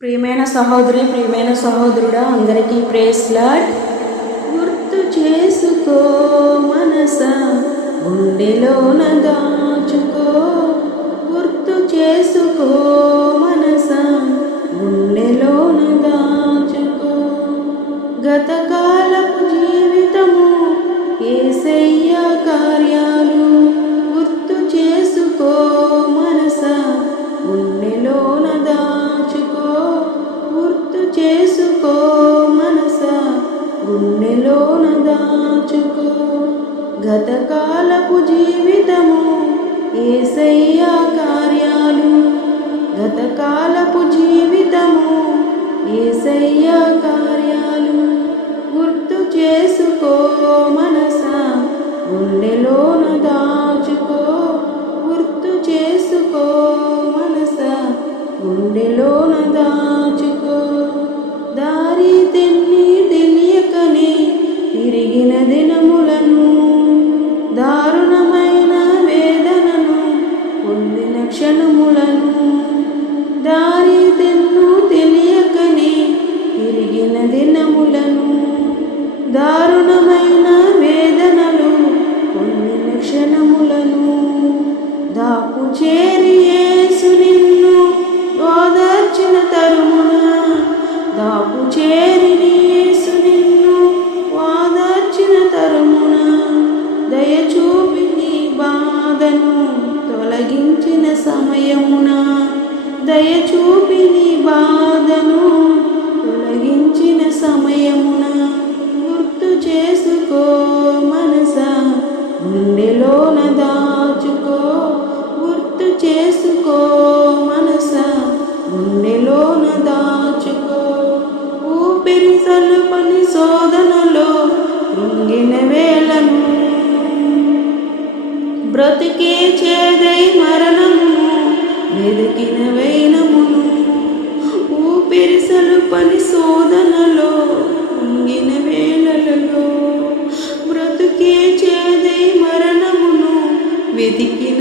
ప్రియమైన సహోదరి ప్రియమైన సహోదరుడా అందరికీ ప్రేస్లాడ్ గుర్తు చేసుకో మనస గుండెలోన దాచుకో గుర్తు చేసుకో మనస గుండెలోన దాచుకో గతక గతకాలపు జీవితము ఏసయ్య కార్యాలు. గతకాలపు జీవితము ఏసయ్య కార్యాలు క్షణములను దారి తెన్ను తెలియకనే తిరిగిన దినములను దారుణమైన వేదనలు పొందిన క్షణములను దాపు చేరి దయచూపి నీ బాధను తొలగించిన సమయమున గుర్తు చేసుకో మనస. గుండెలోన దాచుకో గుర్తు చేసుకో మనస. గుండెలోన దాచుకో ఊపిరి సలుపని శోధనలో కృంగిన వేళను. బ్రతికే చేదై మర వెతికిన వైనమును ఊపిరిసలు పని శోధనలో ఉంగిన వేళలలో బ్రతుకే చేదై మరణమును వెతికిన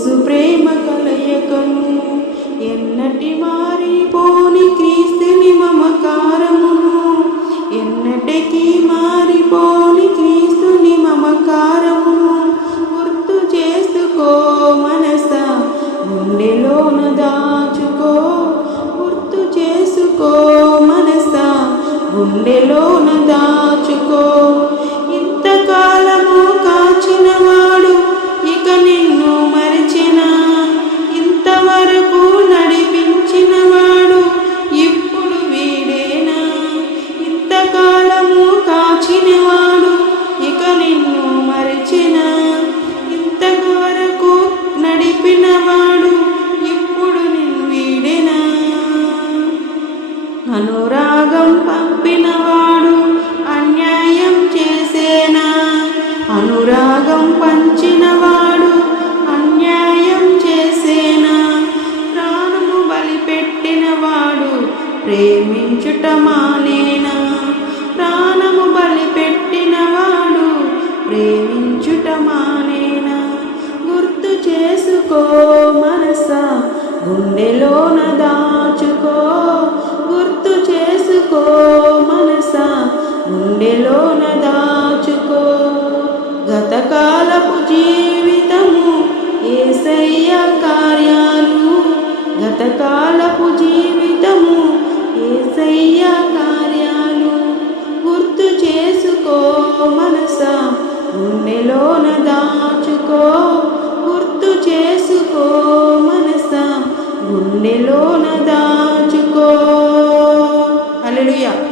యేసు ప్రేమ కలయకము ఎన్నటి మారిపోని క్రీస్తుని మమకారమును. ఎన్నటికి మారిపోని క్రీస్తుని మమకారమును గుర్తు చేసుకో మనస. గుండెలోన దాచుకో గుర్తు చేసుకో మనస. గుండెలోన దాచుకో ప్రేమించుట మానేనా ప్రాణము బలిపెట్టినవాడు ప్రేమించుట మానేనా గుర్తు చేసుకో మనస గుండెలోన దాచుకో. గుర్తు చేసుకో మనస గుండెలోన దాచుకో. గతకాలపు జీవితము ఏసయ్య కార్యాలు. గతకాలపు జీవితము ఏసయ్య కార్యాలు గుర్తు చేసుకో మనసా. గుండెలోన దాచుకో గుర్తు చేసుకో మనసా. గుండెలోన దాచుకో. హల్లెలూయా.